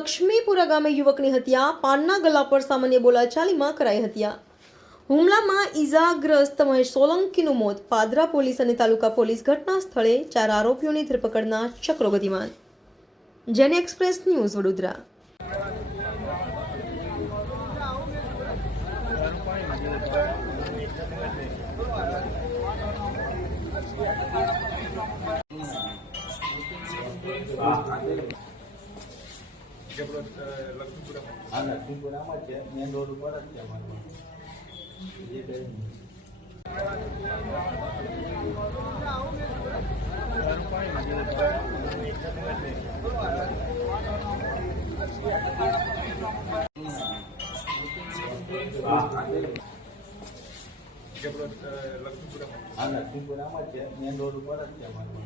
લક્ષ્મીપુરા ગામે યુવકની હત્યા, પાનના ગલ્લા પર સામાન્ય બોલાચાલીમાં કરાઈ હત્યા. હુમલામાં ઈજાગ્રસ્ત મહેશ સોલંકીનું મોત. પાદરા પોલીસ અને તાલુકા પોલીસ ઘટના સ્થળે 4 આરોપીઓની ધરપકડના ચક્રો ગતિમાન. જેને એક્સપ્રેસ ન્યૂઝ વડોદરા. લક્ષ્મીપુરામાં છે, મેન રોડ ઉપર જ છે અમારું. લક્ષ્મીપુરામાં છે, મેન રોડ ઉપર જ છે અમારું.